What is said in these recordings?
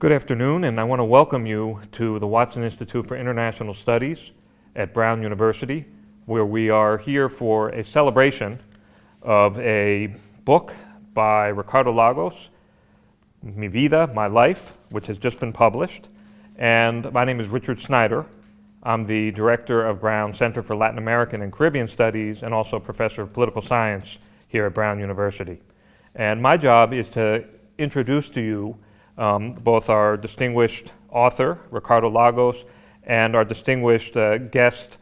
Good afternoon, and I want to welcome you to the Watson Institute for International Studies at Brown University, where we are here for a celebration of a book by Ricardo Lagos, Mi Vida, My Life, which has just been published. And my name is Richard Snyder. I'm the director of Brown Center for Latin American and Caribbean Studies and also professor of political science here at Brown University. And my job is to introduce to you both our distinguished author, Ricardo Lagos, and our distinguished guest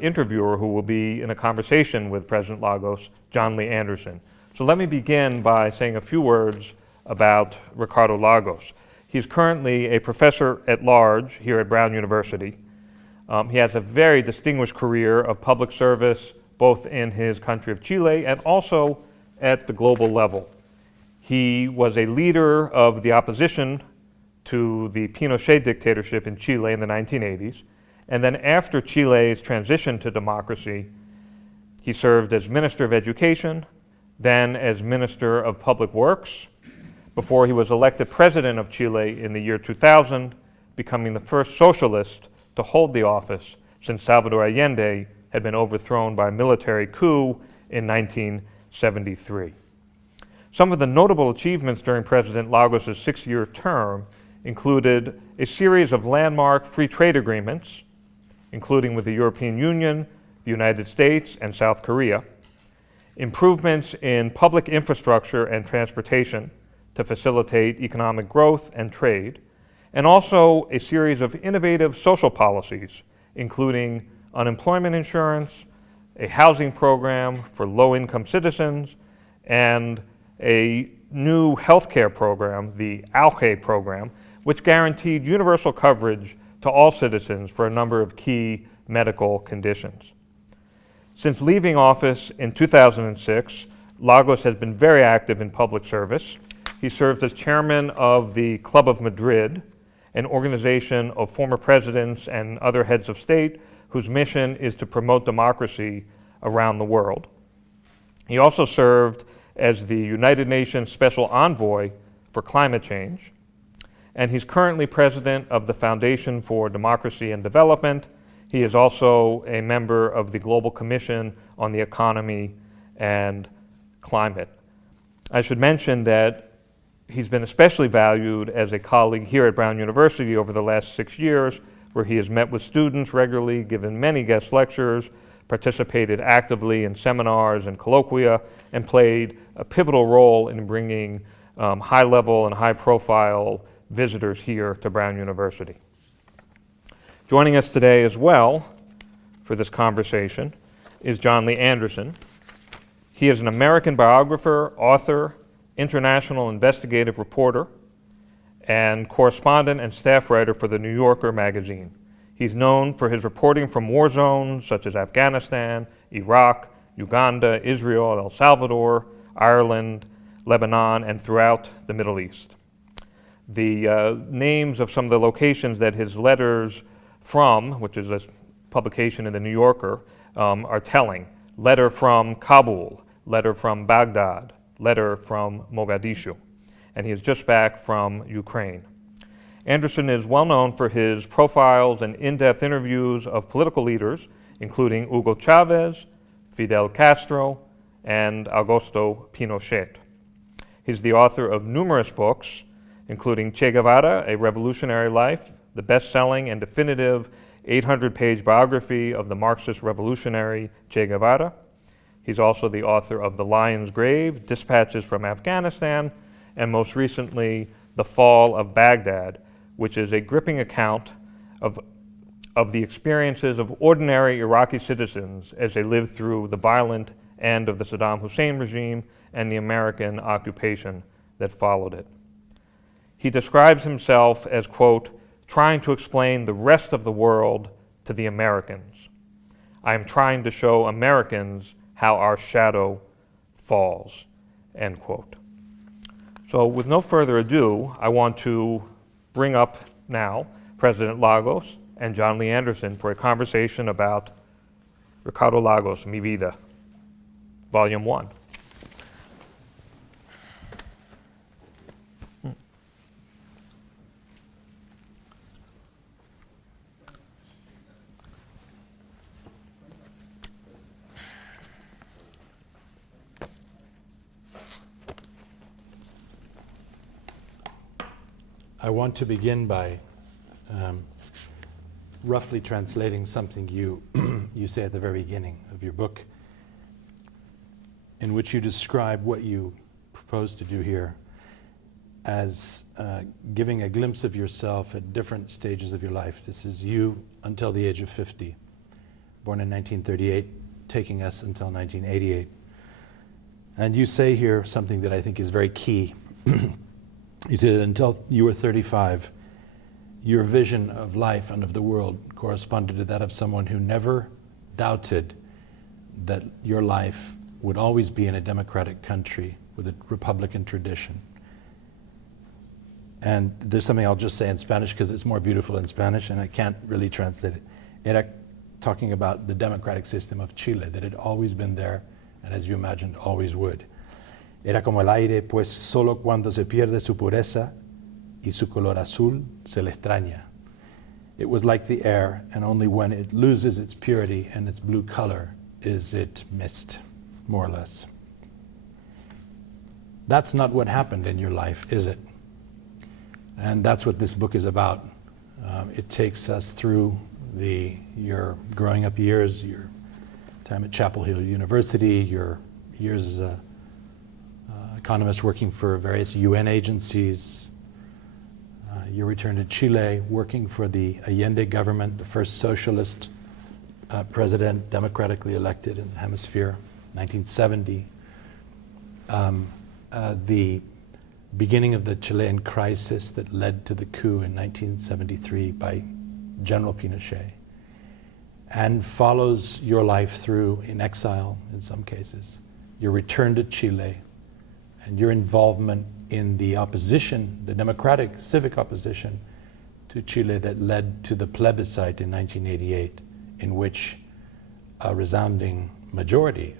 interviewer who will be in a conversation with President Lagos, John Lee Anderson. So let me begin by saying a few words about Ricardo Lagos. He's currently a professor at large here at Brown University. He has a very distinguished career of public service, both in his country of Chile and also at the global level. He was a leader of the opposition to the Pinochet dictatorship in Chile in the 1980s. And then after Chile's transition to democracy, he served as Minister of Education, then as Minister of Public Works, before he was elected President of Chile in the year 2000, becoming the first socialist to hold the office since Salvador Allende had been overthrown by a military coup in 1973. Some of the notable achievements during President Lagos' six-year term included a series of landmark free trade agreements, including with the European Union, the United States, and South Korea, improvements in public infrastructure and transportation to facilitate economic growth and trade, and also a series of innovative social policies, including unemployment insurance, a housing program for low-income citizens, and a new healthcare program, the AUGE program, which guaranteed universal coverage to all citizens for a number of key medical conditions. Since leaving office in 2006, Lagos has been very active in public service. He served as chairman of the Club of Madrid, an organization of former presidents and other heads of state whose mission is to promote democracy around the world. He also served as the United Nations Special Envoy for Climate Change, and he's currently president of the Foundation for Democracy and Development. He is also a member of the Global Commission on the Economy and Climate. I should mention that he's been especially valued as a colleague here at Brown University over the last 6 years, where he has met with students regularly, given many guest lectures, participated actively in seminars and colloquia, and played a pivotal role in bringing high-level and high-profile visitors here to Brown University. Joining us today as well for this conversation is John Lee Anderson. He is an American biographer, author, international investigative reporter, and correspondent and staff writer for the New Yorker magazine. He's known for his reporting from war zones such as Afghanistan, Iraq, Uganda, Israel, El Salvador, Ireland, Lebanon, and throughout the Middle East. The names of some of the locations that his letters from, which is a publication in the New Yorker, are telling. Letter from Kabul, letter from Baghdad, letter from Mogadishu, and he is just back from Ukraine. Anderson is well known for his profiles and in-depth interviews of political leaders, including Hugo Chavez, Fidel Castro, and Augusto Pinochet. He's the author of numerous books, including Che Guevara, A Revolutionary Life, the best-selling and definitive 800-page biography of the Marxist revolutionary Che Guevara. He's also the author of The Lion's Grave, Dispatches from Afghanistan, and most recently, The Fall of Baghdad, which is a gripping account of the experiences of ordinary Iraqi citizens as they lived through the violent end of the Saddam Hussein regime and the American occupation that followed it. He describes himself as, quote, trying to explain the rest of the world to the Americans. I am trying to show Americans how our shadow falls, end quote. So with no further ado, I want to bring up now President Lagos and John Lee Anderson for a conversation about Ricardo Lagos, Mi Vida, Volume 1. I want to begin by roughly translating something you say at the very beginning of your book, in which you describe what you propose to do here as giving a glimpse of yourself at different stages of your life. This is you until the age of 50, born in 1938, taking us until 1988. And you say here something that I think is very key. You say that until you were 35, your vision of life and of the world corresponded to that of someone who never doubted that your life would always be in a democratic country with a Republican tradition. And there's something I'll just say in Spanish because it's more beautiful in Spanish and I can't really translate it. Era talking about the democratic system of Chile, that had always been there and, as you imagined, always would. Era como el aire, pues solo cuando se pierde su pureza y su color azul se le extraña. It was like the air, and only when it loses its purity and its blue color is it missed, more or less. That's not what happened in your life, is it? And that's what this book is about. It takes us through your growing up years, your time at Chapel Hill University, your years as an economist working for various UN agencies, your return to Chile, working for the Allende government, the first socialist president democratically elected in the hemisphere, 1970. The beginning of the Chilean crisis that led to the coup in 1973 by General Pinochet, and follows your life through in exile in some cases, your return to Chile, and your involvement in the opposition, the democratic civic opposition to Chile that led to the plebiscite in 1988, in which a resounding majority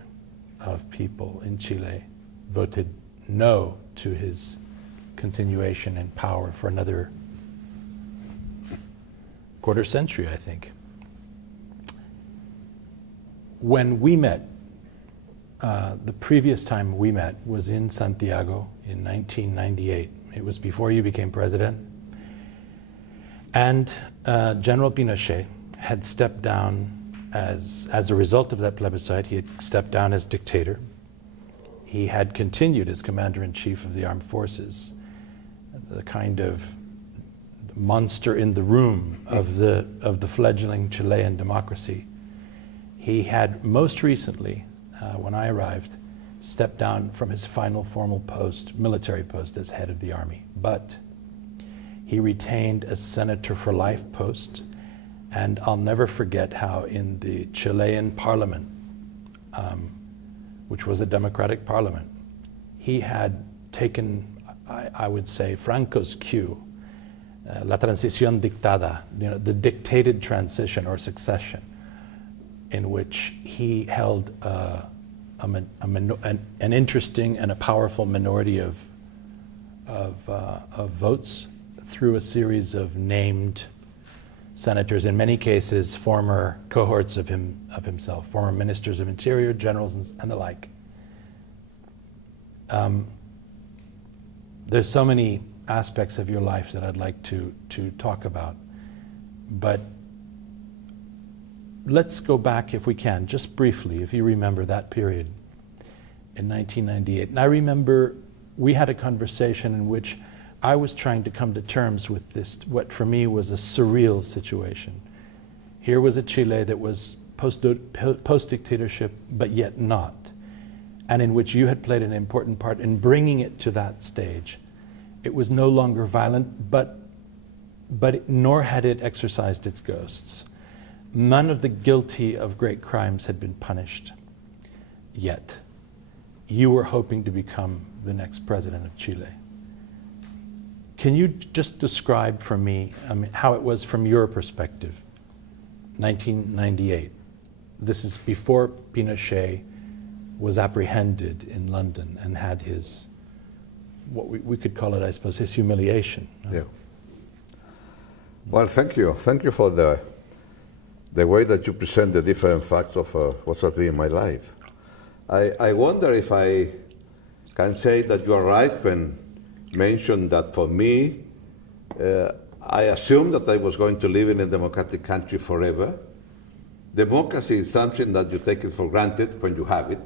of people in Chile voted no to his continuation in power for another quarter century, I think. When we met, the previous time we met was in Santiago in 1998. It was before you became president. And General Pinochet had stepped down as a result of that plebiscite. He had stepped down as dictator. He had continued as commander-in-chief of the armed forces, the kind of monster in the room of the fledgling Chilean democracy. He had most recently, when I arrived, stepped down from his final formal post, military post as head of the army. But he retained a senator for life post, and I'll never forget how in the Chilean parliament, which was a democratic parliament, he had taken, I would say, Franco's cue, la transición dictada, the dictated transition or succession, in which he held an interesting and a powerful minority of votes through a series of named senators, in many cases former cohorts of himself, former ministers of interior, generals, and the like. There's so many aspects of your life that I'd like to talk about, but let's go back, if we can, just briefly, if you remember that period in 1998. And I remember we had a conversation in which I was trying to come to terms with this, what for me was a surreal situation. Here was a Chile that was post-dictatorship, but yet not, and in which you had played an important part in bringing it to that stage. It was no longer violent, but nor had it exorcised its ghosts. None of the guilty of great crimes had been punished yet. You were hoping to become the next president of Chile. Can you just describe for me how it was from your perspective, 1998? This is before Pinochet was apprehended in London and had his, what we could call it, I suppose, his humiliation. Yeah. Well, thank you. Thank you for the way that you present the different facts of what's happening in my life. I wonder if I can say that you are right when mention that for me, I assumed that I was going to live in a democratic country forever. Democracy is something that you take it for granted when you have it.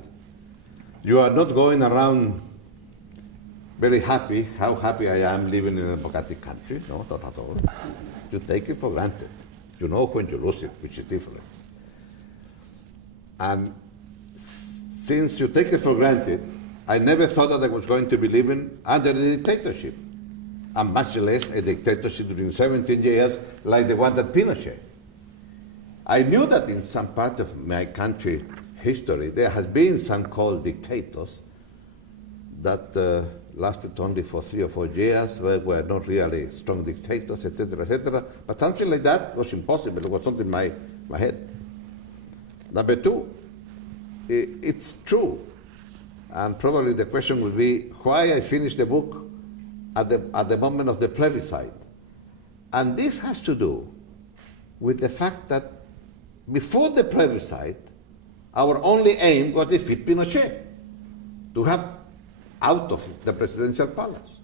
You are not going around very happy, how happy I am living in a democratic country. No, not at all. You take it for granted. You know when you lose it, which is different. And since you take it for granted, I never thought that I was going to be living under the dictatorship, and much less a dictatorship during 17 years like the one that Pinochet. I knew that in some part of my country history there has been some called dictators that lasted only for 3 or 4 years, were not really strong dictators, etc., etc. But something like that was impossible. It was not in my head. Number two, it's true, and probably the question would be why I finished the book at the moment of the plebiscite. And this has to do with the fact that before the plebiscite, our only aim was to defeat Pinochet, to have out of the presidential palace.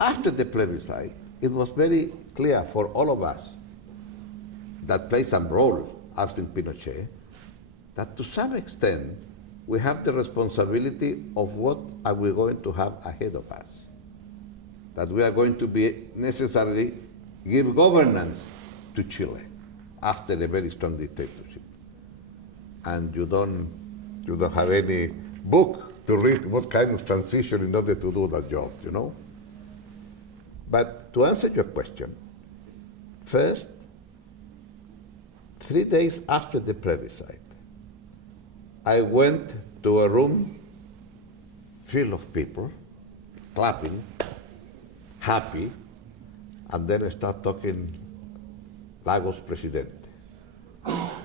After the plebiscite, it was very clear for all of us that played some role after Pinochet, that to some extent we have the responsibility of what are we going to have ahead of us. That we are going to be necessarily give governance to Chile after a very strong dictatorship. And you don't have any book to read what kind of transition in order to do that job, you know? But to answer your question, first, 3 days after the plebiscite, I went to a room full of people, clapping, happy, and then I start talking Lagos Presidente.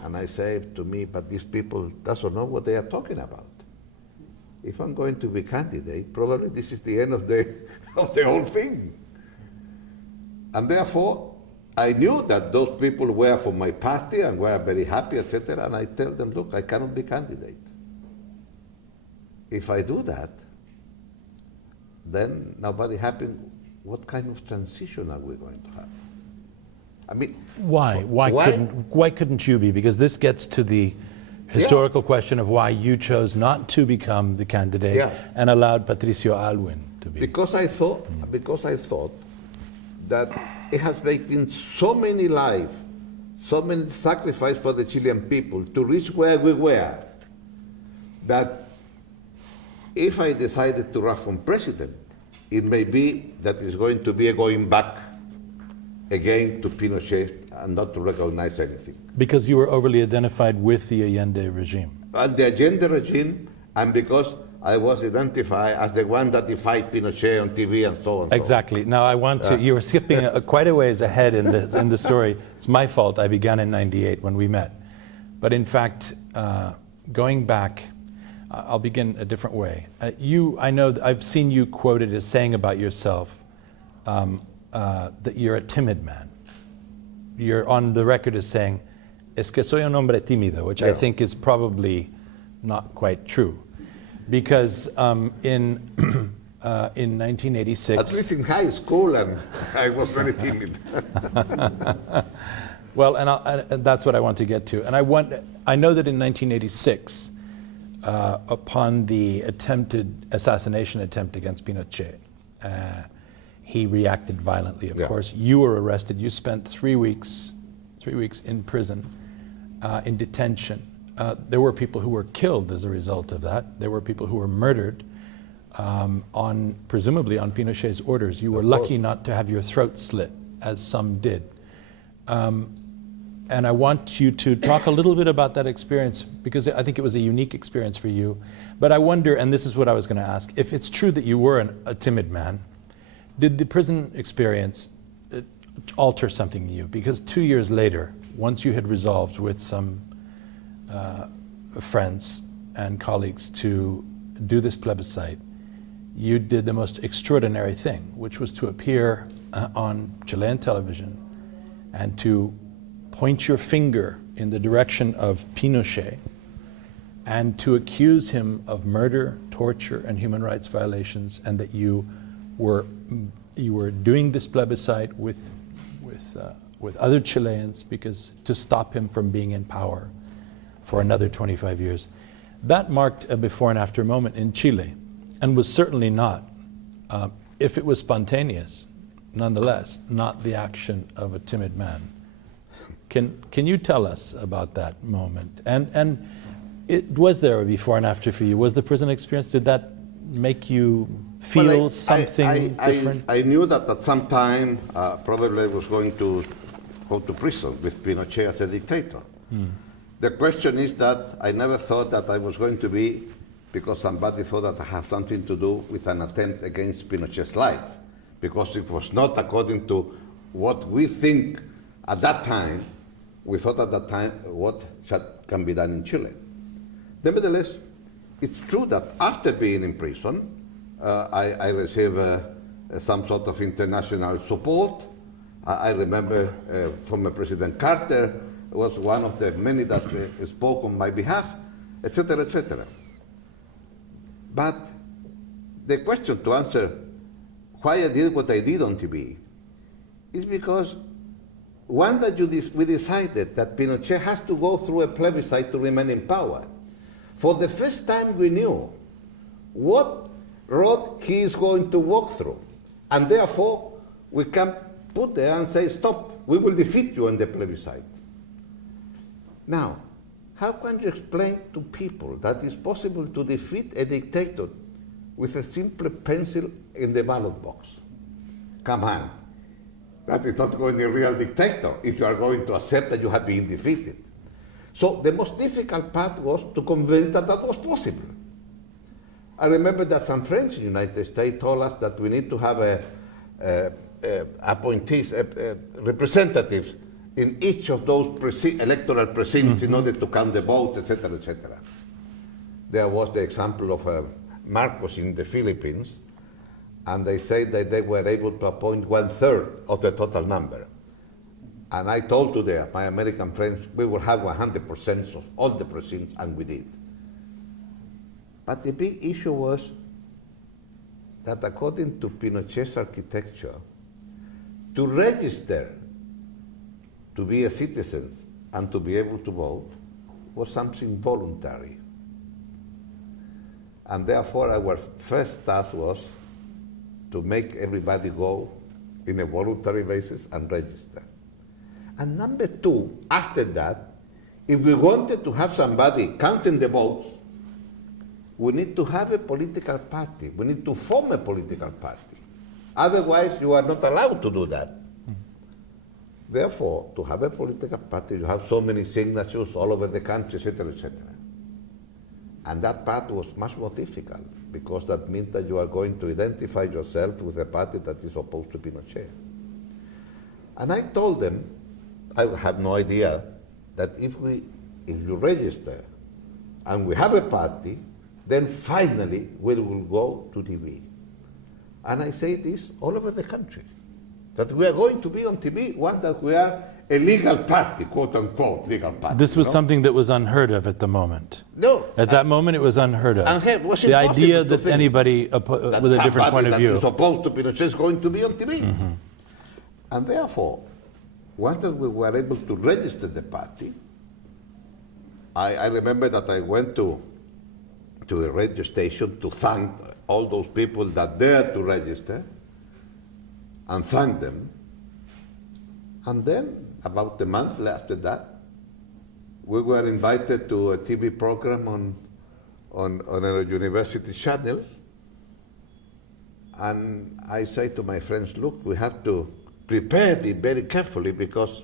And I say to me, but these people doesn't know what they are talking about. If I'm going to be candidate, probably this is the end of the whole thing. And therefore, I knew that those people were from my party and were very happy, etc. And I tell them, look, I cannot be candidate. If I do that, then nobody happy. What kind of transition are we going to have? I mean, why couldn't you be? Because this gets to the historical question of why you chose not to become the candidate and allowed Patricio Aylwin to be. Because I thought that it has making so many lives, so many sacrifices for the Chilean people to reach where we were, that if I decided to run for president, it may be that it's going to be a going back again to Pinochet and not to recognize anything. Because you were overly identified with the Allende regime. And the Allende regime, and because I was identified as the one that defied Pinochet on TV and so on. Exactly. Now I want to, you were skipping quite a ways ahead in the story. It's my fault, I began in '98 when we met. But in fact, going back, I'll begin a different way. I know I've seen you quoted as saying about yourself that you're a timid man. You're on the record as saying, es que soy un hombre tímido, which I think is probably not quite true. Because in 1986... At least in high school, and I was very timid. Well, and that's what I want to get to. And I know that in 1986, upon the assassination attempt against Pinochet, he reacted violently, of course. You were arrested. You spent 3 weeks in prison, in detention. There were people who were killed as a result of that. There were people who were murdered, presumably on Pinochet's orders. You were lucky not to have your throat slit, as some did. And I want you to talk a little bit about that experience, because I think it was a unique experience for you. But I wonder, and this is what I was going to ask, if it's true that you were a timid man, did the prison experience alter something in you? Because 2 years later, once you had resolved with some friends and colleagues to do this plebiscite, you did the most extraordinary thing, which was to appear on Chilean television and to point your finger in the direction of Pinochet and to accuse him of murder, torture, and human rights violations, and that you were you were doing this plebiscite with other Chileans because to stop him from being in power for another 25 years. That marked a before and after moment in Chile, and was certainly not, if it was spontaneous, nonetheless, not the action of a timid man. Can you tell us about that moment? And was there a before and after for you? Was the prison experience, did that make you feel something different? I knew that at some time probably I was going to go to prison with Pinochet as a dictator. The question is that I never thought that I was going to be because somebody thought that I have something to do with an attempt against Pinochet's life, because it was not according to what we think at that time. We thought at that time what can be done in Chile. Nevertheless, it's true that after being in prison, I received some sort of international support. I remember former President Carter was one of the many that spoke on my behalf, etc., etc. But the question to answer why I did what I did on TV is because one that we decided that Pinochet has to go through a plebiscite to remain in power. For the first time we knew what road he is going to walk through. And therefore, we can put there and say, stop, we will defeat you in the plebiscite. Now, how can you explain to people that it's possible to defeat a dictator with a simple pencil in the ballot box? Come on. That is not going to be a real dictator if you are going to accept that you have been defeated. So the most difficult part was to convince that that was possible. I remember that some friends in the United States told us that we need to have appointees, representatives in each of those electoral precincts in order to count the votes, etc., etc. There was the example of Marcos in the Philippines, and they said that they were able to appoint 1/3 of the total number. And I told to my American friends, we will have 100% of all the precincts, and we did. But the big issue was that according to Pinochet's architecture, to register to be a citizen and to be able to vote was something voluntary. And therefore our first task was to make everybody go in a voluntary basis and register. And number two, after that, if we wanted to have somebody counting the votes, we need to have a political party. We need to form a political party. Otherwise, you are not allowed to do that. Therefore, to have a political party, you have so many signatures all over the country, etc., etc. And that part was much more difficult, because that means that you are going to identify yourself with a party that is opposed to Pinochet. And I told them, I have no idea, that if you register and we have a party, then finally we will go to TV. And I say this all over the country, that we are going to be on TV, one that we are a legal party, quote unquote, legal party. This was something that was unheard of at the moment. No. At that moment, it was unheard of. It was the idea that think anybody with a different point of view that is opposed to Pinochet is going to be on TV. Mm-hmm. And therefore, once we were able to register the party, I remember that I went to the radio station to thank all those people that dared to register and thank them. And then, about a month after that, we were invited to a TV program on a university channel. And I say to my friends, look, we have to prepare it very carefully, because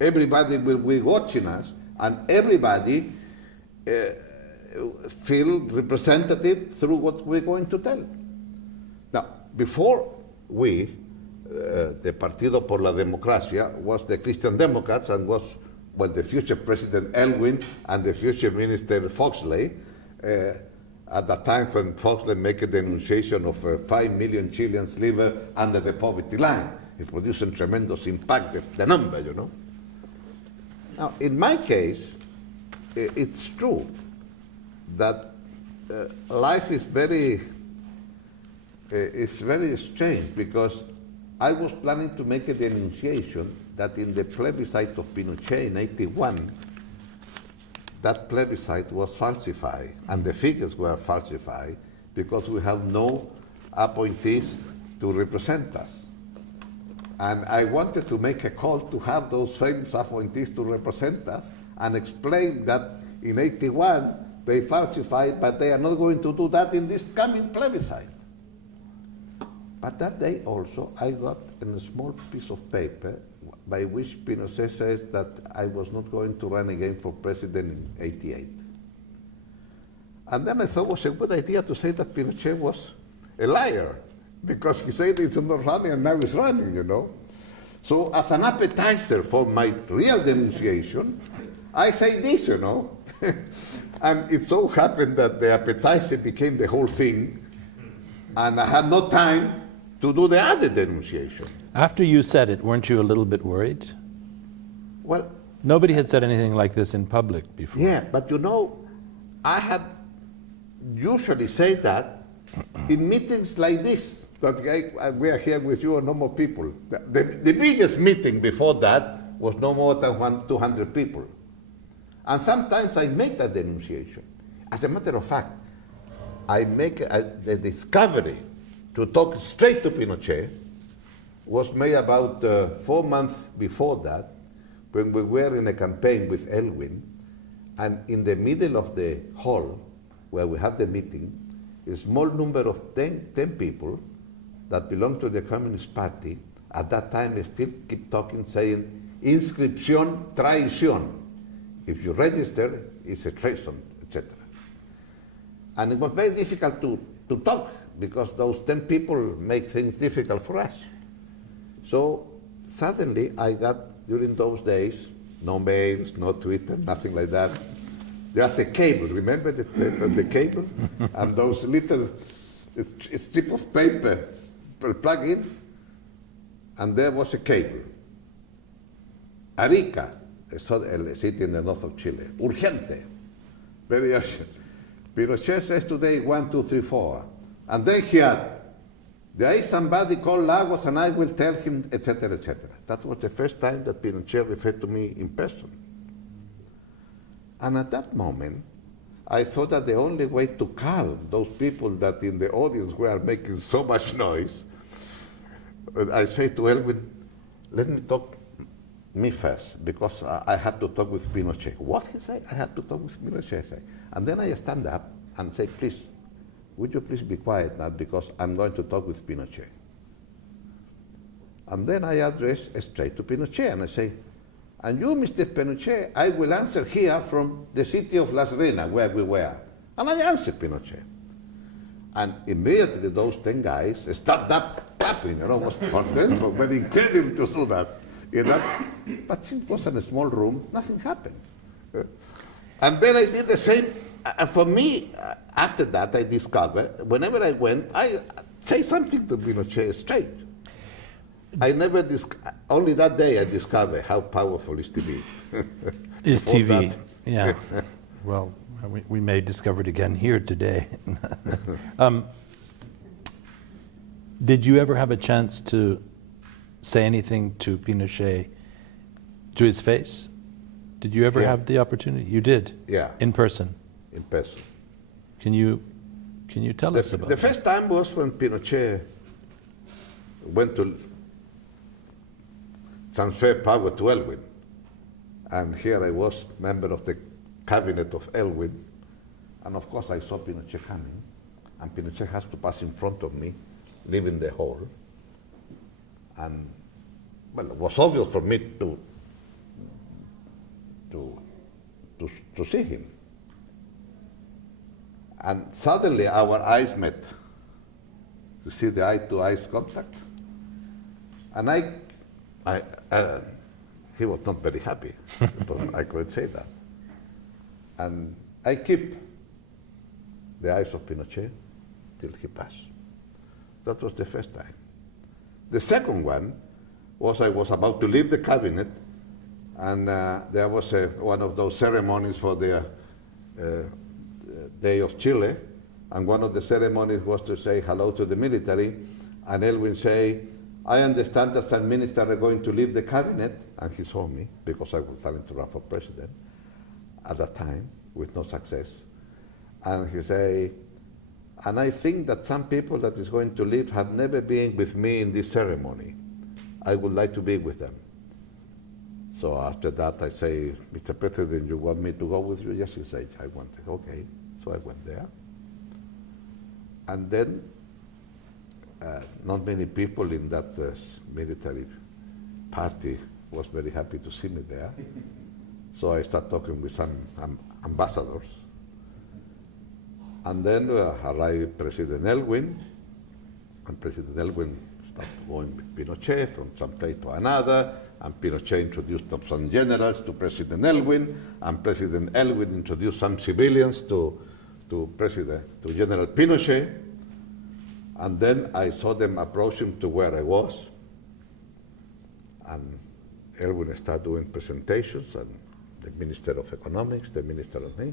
everybody will be watching us, and everybody feel representative through what we're going to tell. Now, before we, the Partido por la Democracia was the Christian Democrats, and was, well, the future President Elwin and the future Minister Foxley, at the time when Foxley made a denunciation of 5 million Chileans living under the poverty line. It produced a tremendous impact, the number, you know. Now, in my case, it's true that life is very strange, because I was planning to make a denunciation that in the plebiscite of Pinochet in 81, that plebiscite was falsified, and the figures were falsified because we have no appointees to represent us. And I wanted to make a call to have those famous appointees to represent us and explain that in 81 they falsified, but they are not going to do that in this coming plebiscite. But that day also I got a small piece of paper by which Pinochet says that I was not going to run again for president in 88. And then I thought it was a good idea to say that Pinochet was a liar, because he said he's not running and now he's running, you know. So as an appetizer for my real denunciation, I say this, you know. And it so happened that the appetizer became the whole thing, and I had no time to do the other denunciation. After you said it, weren't you a little bit worried? Well, Nobody had said anything like this in public before. yeah, but you know, I have usually said that in meetings like this, that we are here with you and no more people. The biggest meeting before that was no more than 200 people. And sometimes I make that denunciation. As a matter of fact, I make the discovery to talk straight to Pinochet was made about 4 months before that, when we were in a campaign with Elwin, and in the middle of the hall where we have the meeting, a small number of 10 people that belong to the Communist Party, at that time they still keep talking, saying, inscripción, traición. If you register, it's a treason, etc. And it was very difficult to talk, because those 10 people make things difficult for us. So suddenly I got, during those days, no mails, no Twitter, nothing like that. There's a cable, remember the cable? And those little strip of paper plug in, and there was a cable. Arica, a city in the north of Chile. Urgente, very urgent. Pinochet says today 1, 2, 3, 4. And then he had, there is somebody called Lagos and I will tell him, etc., etc. That was the first time that Pinochet referred to me in person. And at that moment, I thought that the only way to calm those people that in the audience were making so much noise, I say to Elwin, let me talk me first, because I have to talk with Pinochet. What he say? I have to talk with Pinochet. Say. And then I stand up and say, please, would you please be quiet now, because I'm going to talk with Pinochet. And then I address straight to Pinochet, and I say, and you, Mr. Pinochet, I will answer here from the city of La Serena, where we were. And I answered Pinochet. And immediately those 10 guys started up clapping, you know, it was for them, very incredible to do that. Yeah, but since it was in a small room, nothing happened. And then I did the same. For me, after that, I discovered, whenever I went, I say something to Pinochet straight. I never, only that day I discovered how powerful is TV. Is TV, yeah. Well, we may discover it again here today. Did you ever have a chance to say anything to Pinochet to his face? Did you ever have the opportunity? You did? Yeah. In person? In person. Can you tell us about The that? first time was when Pinochet went to transfer power to Elwin. And here I was, member of the cabinet of Elwin. And of course I saw Pinochet coming. And Pinochet has to pass in front of me, leaving the hall. And, well, it was obvious for me to see him. And suddenly our eyes met. You see the eye-to-eye contact? And he was not very happy, but I could say that. And I keep the eyes of Pinochet till he passed. That was the first time. The second one was I was about to leave the cabinet, and there was one of those ceremonies for the Day of Chile, and one of the ceremonies was to say hello to the military, and Elwin say, I understand that some ministers are going to leave the cabinet, and he saw me because I was planning to run for president at that time with no success. And he said, and I think that some people that is going to leave have never been with me in this ceremony. I would like to be with them. So after that I say, Mr. President, you want me to go with you? Yes, he said, I want it. Okay, so I went there. And then not many people in that military party was very happy to see me there. So I started talking with some ambassadors. And then arrived President Elwin, and President Elwin started going with Pinochet from some place to another, and Pinochet introduced some generals to President Elwin, and President Elwin introduced some civilians to General Pinochet. And then I saw them approaching to where I was, and Elwin started doing presentations, and the Minister of Economics, the Minister of me.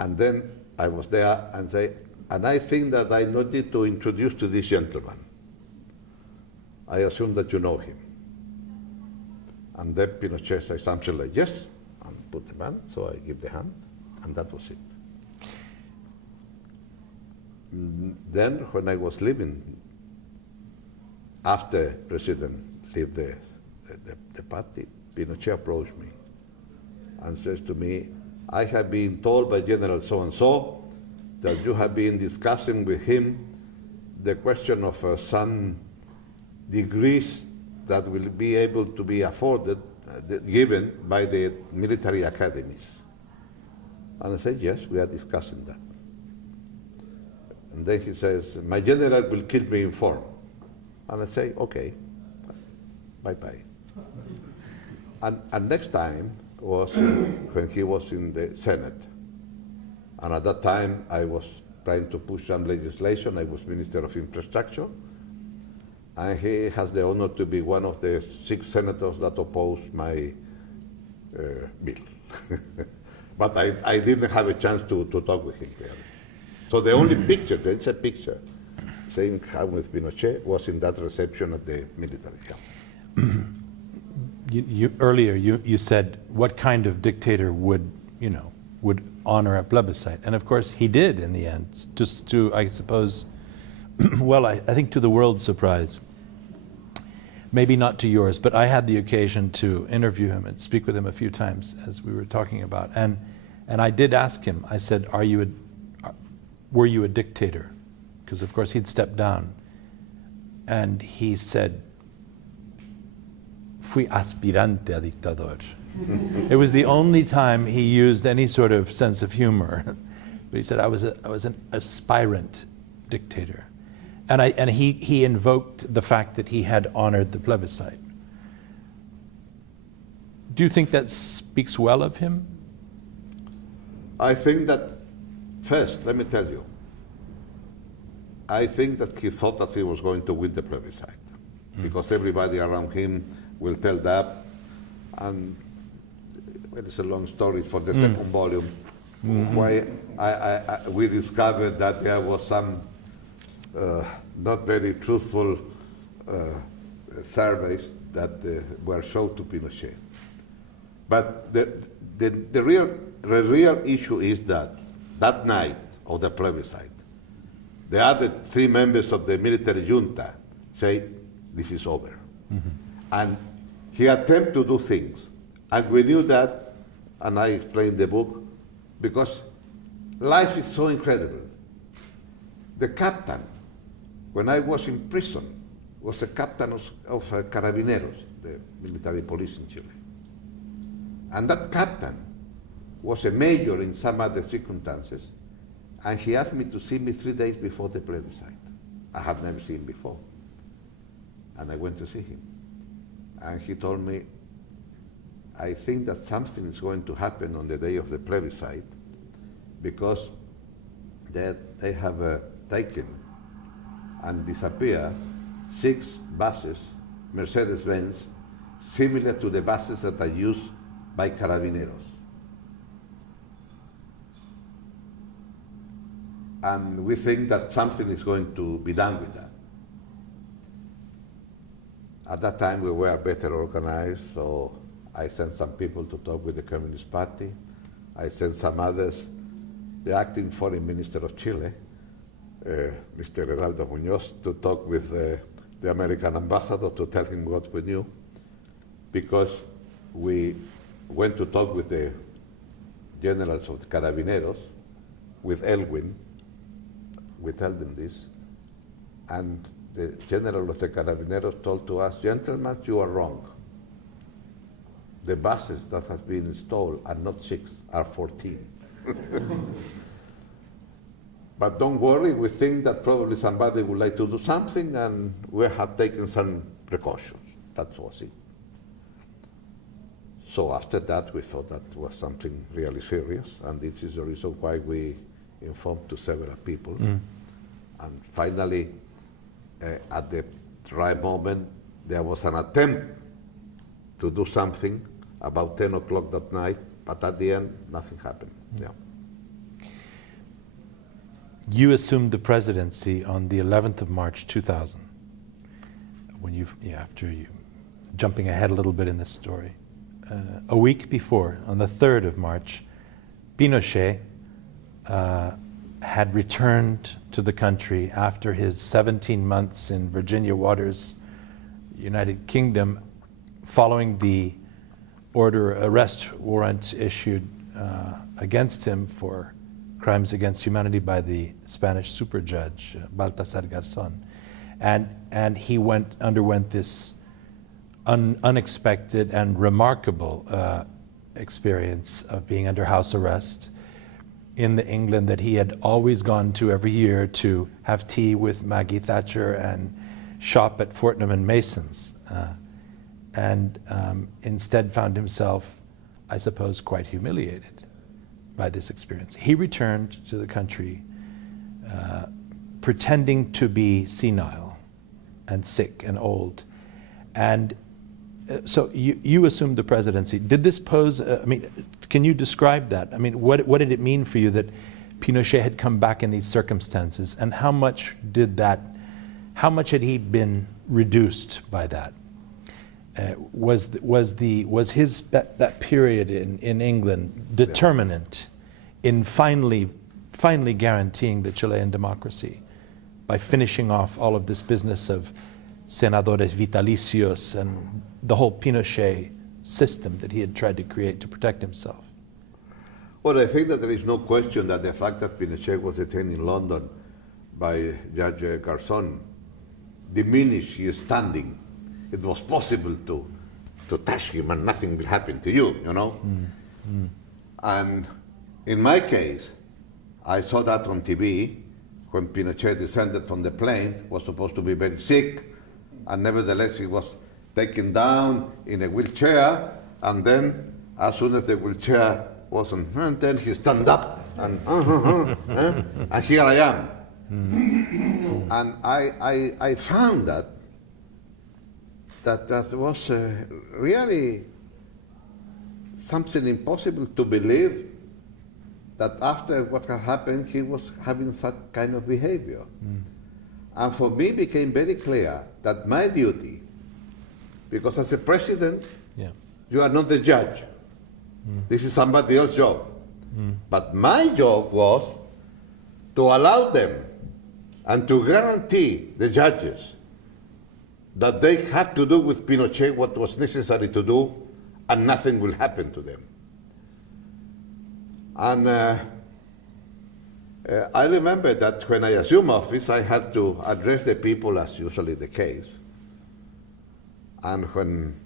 And then I was there and say, and I think that I need to introduce to this gentleman. I assume that you know him. And then Pinochet said something like, yes, and put the hand, so I give the hand, and that was it. Then when I was leaving, after President left the party, Pinochet approached me and says to me, I have been told by General so-and-so that you have been discussing with him the question of some degrees that will be able to be afforded, given by the military academies. And I said, yes, we are discussing that. And then he says, my general will keep me informed. And I say, okay, bye-bye. And next time was when he was in the Senate. And at that time, I was trying to push some legislation. I was Minister of Infrastructure. And he has the honor to be one of the 6 senators that opposed my bill. But I didn't have a chance to talk with him, really. So the only picture, there's a picture, saying how with Pinochet was in that reception at the military camp. Earlier you said, what kind of dictator would honor a plebiscite? And of course he did in the end, just to, I suppose, well, I think to the world's surprise. Maybe not to yours, but I had the occasion to interview him and speak with him a few times, as we were talking about. And I did ask him, I said, were you a dictator? Because of course he'd stepped down. And he said, fui aspirante a dictador. It was the only time he used any sort of sense of humor. But he said, I was an aspirant dictator. And he invoked the fact that he had honored the plebiscite. Do you think that speaks well of him? I think that, first, let me tell you, I think that he thought that he was going to win the plebiscite, because everybody around him will tell that, and it is a long story for the second volume, why we discovered that there was some not very truthful surveys that were shown to Pinochet. But the real issue is that night of the plebiscite, the other 3 members of the military junta say, this is over. And he attempted to do things. And we knew that, and I explained in the book, because life is so incredible. The captain, when I was in prison, was a captain of Carabineros, the military police in Chile. And that captain was a major in some other circumstances, and he asked me to see me 3 days before the plebiscite. I had never seen him before. And I went to see him. And he told me, I think that something is going to happen on the day of the plebiscite, because they have taken and disappeared 6 buses, Mercedes-Benz, similar to the buses that are used by Carabineros. And we think that something is going to be done with that. At that time, we were better organized, so I sent some people to talk with the Communist Party. I sent some others. The acting foreign minister of Chile, Mr. Heraldo Muñoz, to talk with the American ambassador to tell him what we knew, because we went to talk with the generals of the Carabineros, with Elwin. We tell them this, and the general of the Carabineros told to us, gentlemen, you are wrong. The buses that have been installed are not 6, are 14. But don't worry, we think that probably somebody would like to do something, and we have taken some precautions. That was it. So after that, we thought that was something really serious, and this is the reason why we informed to several people. And finally, at the right moment, there was an attempt to do something about 10 o'clock that night, but at the end, nothing happened. Yeah. You assumed the presidency on the 11th of March 2000, when jumping ahead a little bit in this story. A week before, on the 3rd of March, Pinochet had returned to the country after his 17 months in Virginia waters, United Kingdom, following the arrest warrant issued against him for crimes against humanity by the Spanish super judge, Baltasar Garzón. And he underwent this unexpected and remarkable experience of being under house arrest in the England that he had always gone to every year to have tea with Maggie Thatcher and shop at Fortnum and Mason's. And instead found himself, I suppose, quite humiliated by this experience. He returned to the country pretending to be senile and sick and old. And so you assumed the presidency. Did this pose, can you describe that? I mean, what did it mean for you that Pinochet had come back in these circumstances, and how much had he been reduced by that? Was that period in England determinant in finally guaranteeing the Chilean democracy by finishing off all of this business of senadores vitalicios and the whole Pinochet system that he had tried to create to protect himself? Well, I think that there is no question that the fact that Pinochet was detained in London by Judge Garzón diminished his standing. It was possible to touch him and nothing will happen to you, you know? And in my case, I saw that on TV when Pinochet descended from the plane, was supposed to be very sick, and nevertheless he was taken down in a wheelchair, and then as soon as the wheelchair wasn't, and then he stand up, and and here I am. And I found that was really something impossible to believe, that after what had happened, he was having such kind of behavior. And for me, it became very clear that my duty, because as a president, you are not the judge. This is somebody else's job. But my job was to allow them and to guarantee the judges that they had to do with Pinochet what was necessary to do, and nothing will happen to them. And I remember that when I assumed office, I had to address the people as usually the case. And when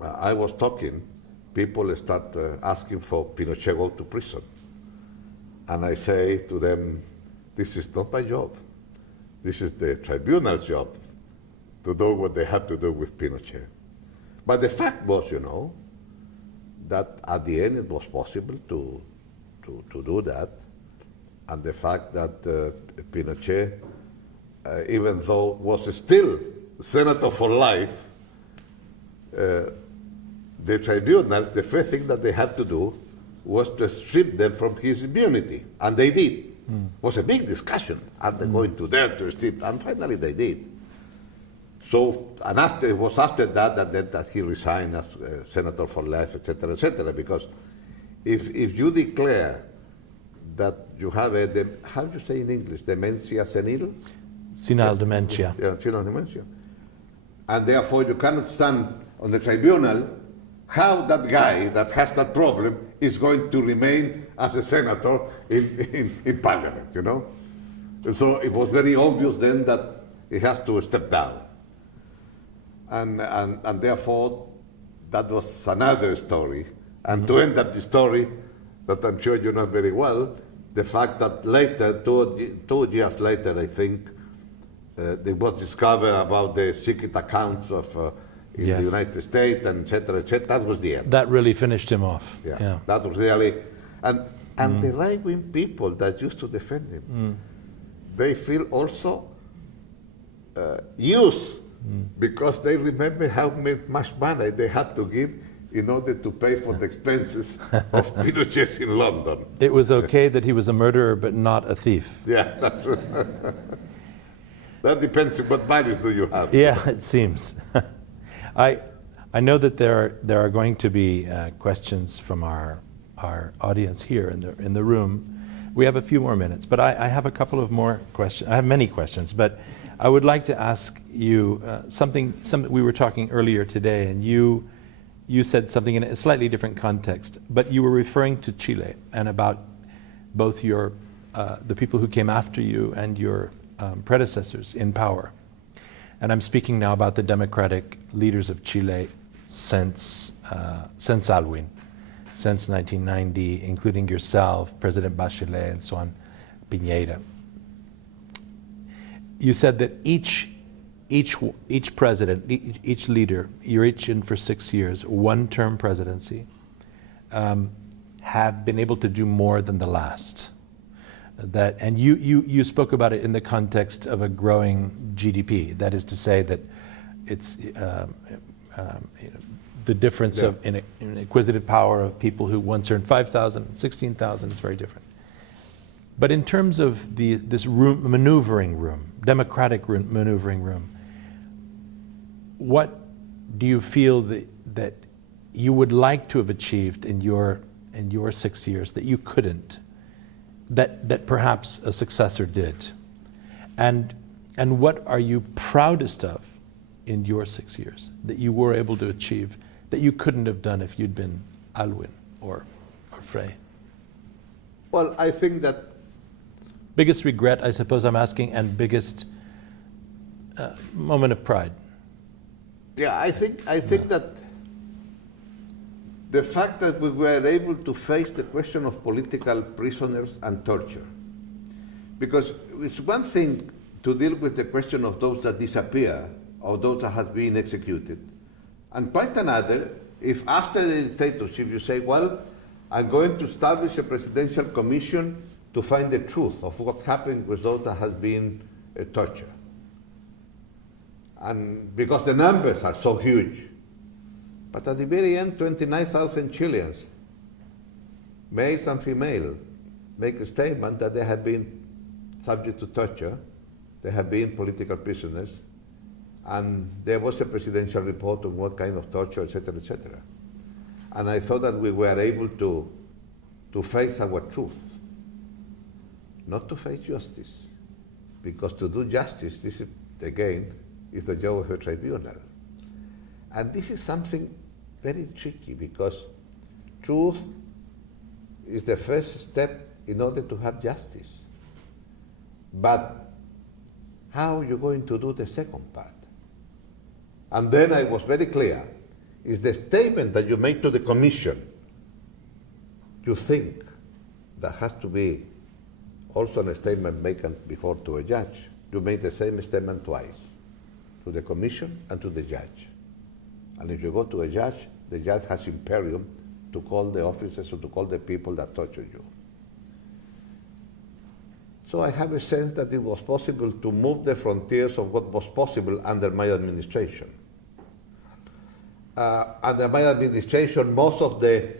I was talking, people start asking for Pinochet go to prison. And I say to them, this is not my job. This is the tribunal's job to do what they have to do with Pinochet. But the fact was, you know, that at the end it was possible to do that. And the fact that Pinochet, even though was still senator for life, the tribunal, the first thing that they had to do was to strip them from his immunity. And they did. It was a big discussion. Are they going to dare to strip? And finally they did. So, and it was after that he resigned as senator for life, etc., because if you declare that you have how do you say in English, dementia senile? Senile dementia. Yeah, senile dementia. And therefore you cannot stand on the tribunal, how that guy that has that problem is going to remain as a senator in parliament, you know? And so it was very obvious then that he has to step down. And therefore, that was another story. And to end up the story, that I'm sure you know very well, the fact that later, two years later, I think, it was discovered about the secret accounts of in the United States, and et cetera, that was the end. That really finished him off. Yeah. That was really, and the right-wing people that used to defend him, they feel also used because they remember how much money they had to give in order to pay for the expenses of Pinochets in London. It was okay that he was a murderer, but not a thief. Yeah, that's right. That depends on what values do you have. Yeah, it seems. I know that there are going to be questions from our audience here in the room. We have a few more minutes, but I have a couple of more questions. I have many questions, but I would like to ask you something we were talking earlier today, and you said something in a slightly different context, but you were referring to Chile and about both the people who came after you and your predecessors in power. And I'm speaking now about the democratic leaders of Chile since Alwin, since 1990, including yourself, President Bachelet, and so on, Piñera. You said that each president, each leader, you're each in for 6 years, one-term presidency, have been able to do more than the last. And you spoke about it in the context of a growing GDP. That is to say that it's the difference of in acquisitive power of people who once earned 5,000, 16,000 is very different. But in terms of this maneuvering room, democratic maneuvering room, what do you feel that you would like to have achieved in your 6 years that you couldn't? That perhaps a successor did, and what are you proudest of in your 6 years that you were able to achieve that you couldn't have done if you'd been Alwin or Frey? Well, I think that biggest regret, I suppose I'm asking, and biggest moment of pride. Yeah, I think that the fact that we were able to face the question of political prisoners and torture. Because it's one thing to deal with the question of those that disappear or those that have been executed, and quite another if after the dictatorship you say, well, I'm going to establish a presidential commission to find the truth of what happened with those that have been tortured. And because the numbers are so huge. But at the very end, 29,000 Chileans, males and female, make a statement that they have been subject to torture, they have been political prisoners, and there was a presidential report on what kind of torture, etc., etc. And I thought that we were able to face our truth, not to face justice, because to do justice, this is, again, is the job of a tribunal. And this is something very tricky, because truth is the first step in order to have justice. But how are you going to do the second part? And then I was very clear, is the statement that you made to the commission, you think that has to be also a statement made before to a judge. You made the same statement twice, to the commission and to the judge. And if you go to a judge, the judge has imperium to call the officers or to call the people that torture you. So I have a sense that it was possible to move the frontiers of what was possible under my administration. Under my administration, most of the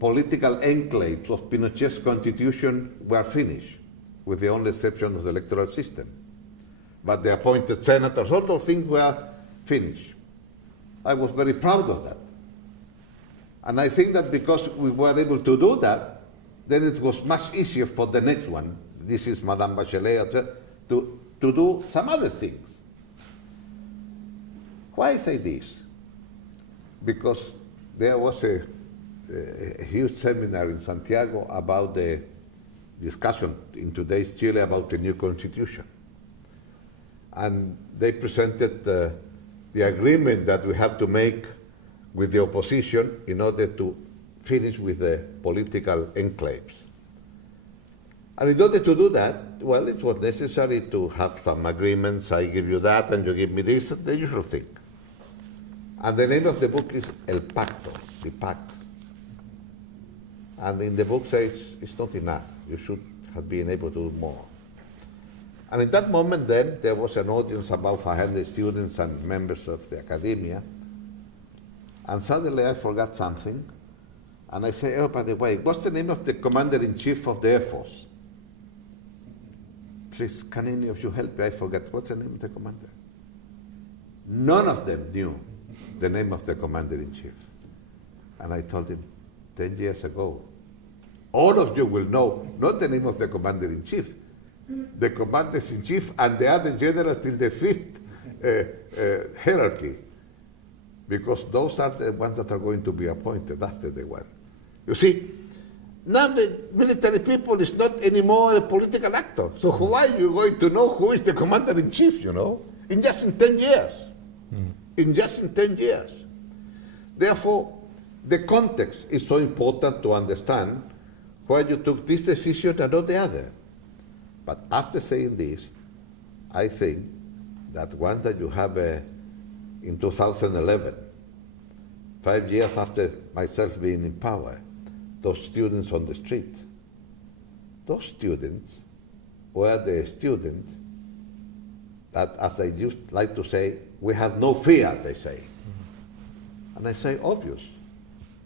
political enclaves of Pinochet's constitution were finished, with the only exception of the electoral system. but the appointed senators, all those things were finished. I was very proud of that. And I think that because we were able to do that, then it was much easier for the next one, this is Madame Bachelet, to do some other things. Why I say this? Because there was a huge seminar in Santiago about the discussion in today's Chile about the new constitution. And they presented the agreement that we have to make with the opposition in order to finish with the political enclaves. And in order to do that, well, it was necessary to have some agreements. I give you that and you give me this, the usual thing. And the name of the book is El Pacto, the Pact. And in the book says it's not enough. You should have been able to do more. And in that moment then, there was an audience about 500 students and members of the academia. And suddenly I forgot something. And I say, oh, by the way, what's the name of the commander-in-chief of the Air Force? Please, can any of you help me? I forget. What's the name of the commander? None of them knew the name of the commander-in-chief. And I told him, 10 years ago, all of you will know, not the name of the commander-in-chief, the commanders-in-chief and the other general till the fifth hierarchy, because those are the ones that are going to be appointed after the one. You see, now the military people is not anymore a political actor. So why are you going to know who is the commander-in-chief, you know, in 10 years? In 10 years. Therefore, the context is so important to understand why you took this decision and not the other. But after saying this, I think that once that you have in 2011, 5 years after myself being in power, those students on the street, those students were the students that, as I used like to say, we have no fear, they say. And I say, obvious.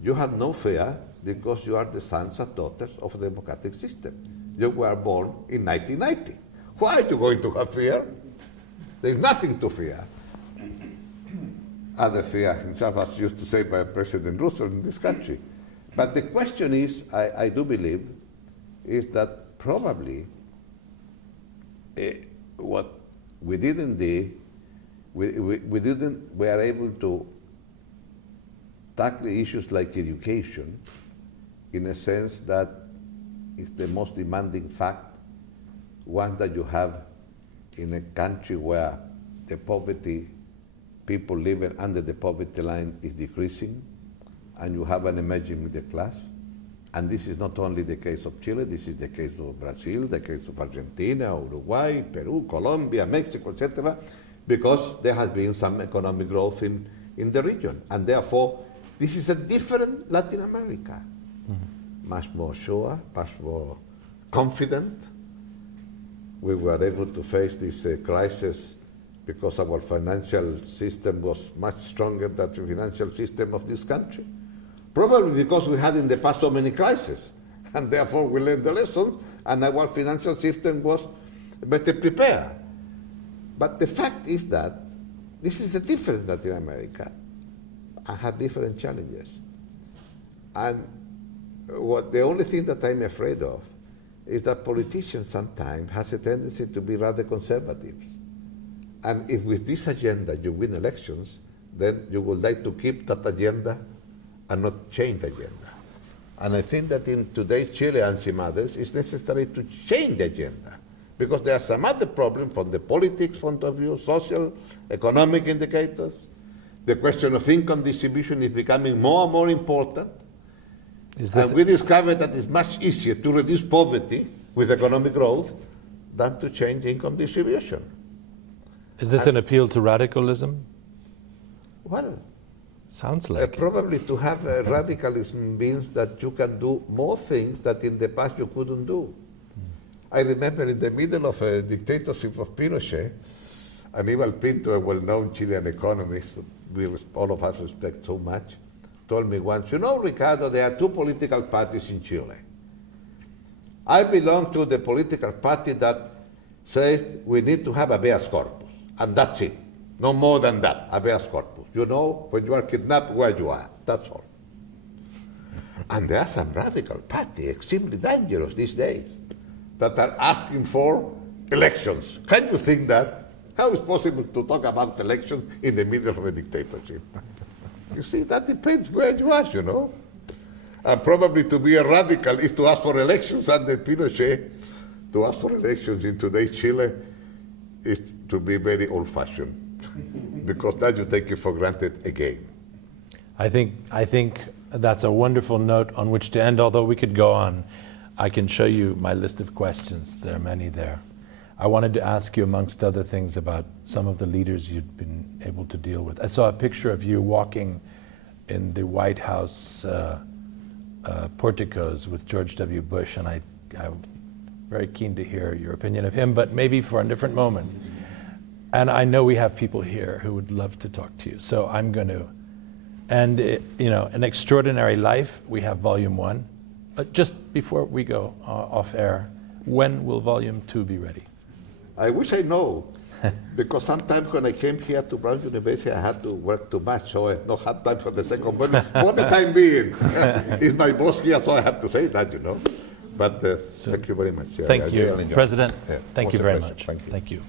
You have no fear because you are the sons and daughters of a democratic system. You were born in 1990. Why are you going to have fear? There's nothing to fear. Other fear himself, as used to say by President Roosevelt in this country. But the question is, I do believe, is that probably what we didn't do, we were able to tackle issues like education in a sense that is the most demanding fact, one that you have in a country where the poverty, people living under the poverty line is decreasing, and you have an emerging middle class. And this is not only the case of Chile, this is the case of Brazil, the case of Argentina, Uruguay, Peru, Colombia, Mexico, etc., because there has been some economic growth in the region. And therefore, this is a different Latin America. Much more sure, much more confident. We were able to face this crisis because our financial system was much stronger than the financial system of this country. Probably because we had in the past so many crises, and therefore we learned the lessons, and our financial system was better prepared. But the fact is that this is a different Latin America and had different challenges. And the only thing that I'm afraid of is that politicians sometimes has a tendency to be rather conservative. And if with this agenda you win elections, then you would like to keep that agenda and not change the agenda. And I think that in today's Chile and some others, it's necessary to change the agenda, because there are some other problems from the politics point of view, social, economic indicators. The question of income distribution is becoming more and more important. And we discovered that it's much easier to reduce poverty with economic growth than to change income distribution. Is this an appeal to radicalism? Well, sounds like probably to have radicalism means that you can do more things that in the past you couldn't do. I remember in the middle of a dictatorship of Pinochet, Aníbal Pinto, a well-known Chilean economist, all of us respect so much, told me once, you know, Ricardo, there are two political parties in Chile. I belong to the political party that says we need to have habeas corpus, and that's it. No more than that, habeas corpus. You know, when you are kidnapped, where you are. That's all. And there are some radical party, extremely dangerous these days, that are asking for elections. Can you think that? How is it possible to talk about elections in the middle of a dictatorship? You see, that depends where you are, you know. And probably to be a radical is to ask for elections under Pinochet. To ask for elections in today's Chile is to be very old-fashioned, because that you take it for granted again. I think that's a wonderful note on which to end, although we could go on. I can show you my list of questions. There are many there. I wanted to ask you, amongst other things, about some of the leaders you'd been able to deal with. I saw a picture of you walking in the White House porticos with George W. Bush, and I'm very keen to hear your opinion of him, but maybe for a different moment. And I know we have people here who would love to talk to you, so I'm going to. And, An Extraordinary Life, we have Volume 1. Just before we go off air, when will Volume 2 be ready? I wish I know, because sometimes when I came here to Brown University, I had to work too much, so I don't have time for the second volume. For the time being, it's my boss here, so I have to say that, But thank you very much. Thank you, President. Yeah, thank you was a very pleasure. much. Thank you. Thank you.